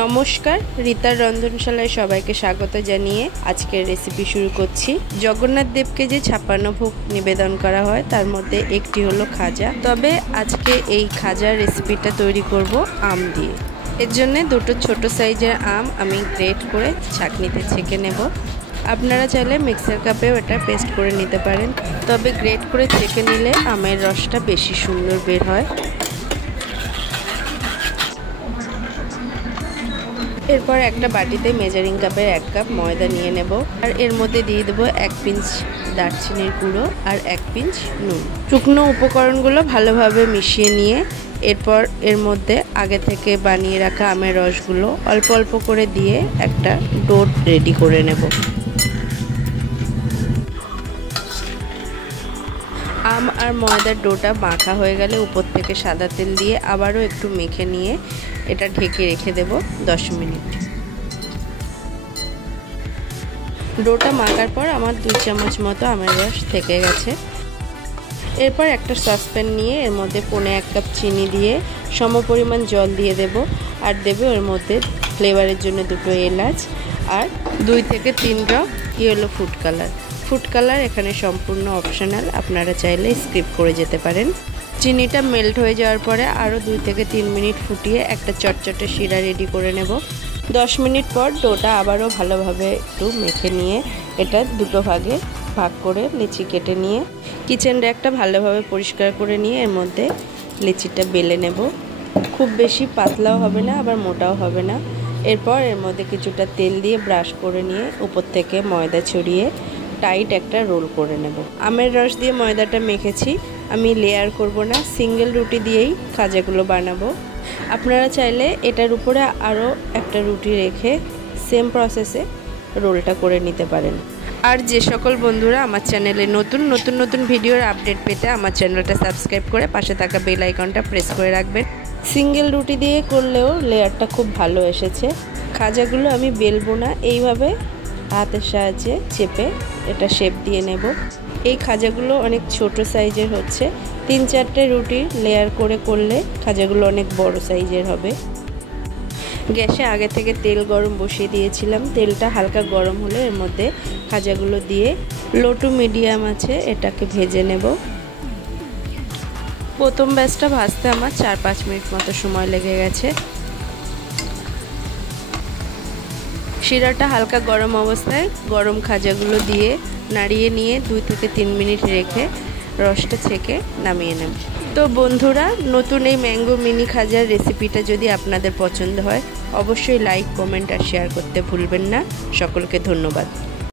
নমস্কার, রিতার রন্ধনশালায় সবাইকে স্বাগত জানিয়ে আজকের রেসিপি শুরু করছি। জগন্নাথ দেবকে যে 56 ভোগ নিবেদন করা হয় তার মধ্যে একটি হলো খাজা। তবে আজকে এই খাজার রেসিপিটা তৈরি করব আম দিয়ে। এর জন্য দুটো ছোট সাইজের আম আমি গ্রেট করে ছাঁকনিতে ছেঁকে নেব। আপনারা চাইলে মিক্সার কাপেও এটা পেস্ট করে নিতে পারেন, তবে গ্রেট করে ছেঁকে নিলে আমের রসটা বেশি সুন্দর বের হয়। এরপর একটা বাটিতে মেজারিং কাপের 1 কাপ ময়দা নিয়ে নেব, আর এর মধ্যে দিয়ে দেবো 1 পিঞ্চ দারচিনির গুঁড়ো আর 1 পিঞ্চ নুন। শুকনো উপকরণগুলো ভালোভাবে মিশিয়ে নিয়ে এরপর এর মধ্যে আগে থেকে বানিয়ে রাখা আমের রসগুলো অল্প অল্প করে দিয়ে একটা ডো রেডি করে নেব। আম আর ময়দার ডোটা মাখা হয়ে গেলে উপর থেকে সাদা তেল দিয়ে আবারও একটু মেখে নিয়ে এটা ঢেকে রেখে দেব 10 মিনিট। ডোটা মাখার পর আমার 2 চামচ মতো আমের রস থেকে গেছে। এরপর একটা সসপ্যান নিয়ে এর মধ্যে 1.25 কাপ চিনি দিয়ে সমপরিমাণ জল দিয়ে দেব, আর দেবো এর মধ্যে ফ্লেভারের জন্য 2 এলাচ আর 2 থেকে 3 drop yellow food colour. Food colour এখানে সম্পূর্ণ অপশনাল, আপনারা চাইলে স্কিপ করে যেতে পারেন। চিনিটা মেল্ট হয়ে যাওয়ার পরে আরও 2 থেকে 3 মিনিট ফুটিয়ে একটা চটচটে শিরা রেডি করে নেব। 10 মিনিট পর ডোটা আবারও ভালোভাবে একটু মেখে নিয়ে এটা 2 ভাগে ভাগ করে লিচি কেটে নিয়ে কিচেন র্যাকটা ভালোভাবে পরিষ্কার করে নিয়ে এর মধ্যে লিচিটা বেলে নেব। খুব বেশি পাতলাও হবে না, আবার মোটাও হবে না। এরপর এর মধ্যে কিছুটা তেল দিয়ে ব্রাশ করে নিয়ে উপর থেকে ময়দা ছড়িয়ে টাইট একটা রোল করে নেব। আমের রস দিয়ে ময়দাটা মেখেছি, আমি লেয়ার করব না, সিঙ্গেল রুটি দিয়েই খাজাগুলো বানাবো। আপনারা চাইলে এটার উপরে আরও একটা রুটি রেখে সেম প্রসেসে রোলটা করে নিতে পারেন। আর যে সকল বন্ধুরা আমার চ্যানেলে নতুন ভিডিওর আপডেট পেতে আমার চ্যানেলটা সাবস্ক্রাইব করে পাশে থাকা বেল আইকনটা প্রেস করে রাখবেন। সিঙ্গেল রুটি দিয়ে করলেও লেয়ারটা খুব ভালো এসেছে। খাজাগুলো আমি বেলবো না, এইভাবে হাতের সাহায্যে চেপে এটা শেপ দিয়ে নেব। এই খাজাগুলো অনেক ছোট সাইজের হচ্ছে, 3-4টে রুটি লেয়ার করে করলে খাজাগুলো অনেক বড় সাইজের হবে। গ্যাসে আগে থেকে তেল গরম বসিয়ে দিয়েছিলাম, তেলটা হালকা গরম হলে এর মধ্যে খাজাগুলো দিয়ে লো টু মিডিয়াম আছে এটাকে ভেজে নেব। প্রথম ব্যাচটা ভাজতে আমার 4-5 মিনিট মতো সময় লেগে গেছে। শিরাটা হালকা গরম অবস্থায় গরম খাজাগুলো দিয়ে নাড়িয়ে নিয়ে 2 থেকে 3 মিনিট রেখে রসটা ছেঁকে নামিয়ে নেব। তো বন্ধুরা, নতুন এই ম্যাঙ্গো মিনি খাজার রেসিপিটা যদি আপনাদের পছন্দ হয় অবশ্যই লাইক, কমেন্ট আর শেয়ার করতে ভুলবেন না। সকলকে ধন্যবাদ।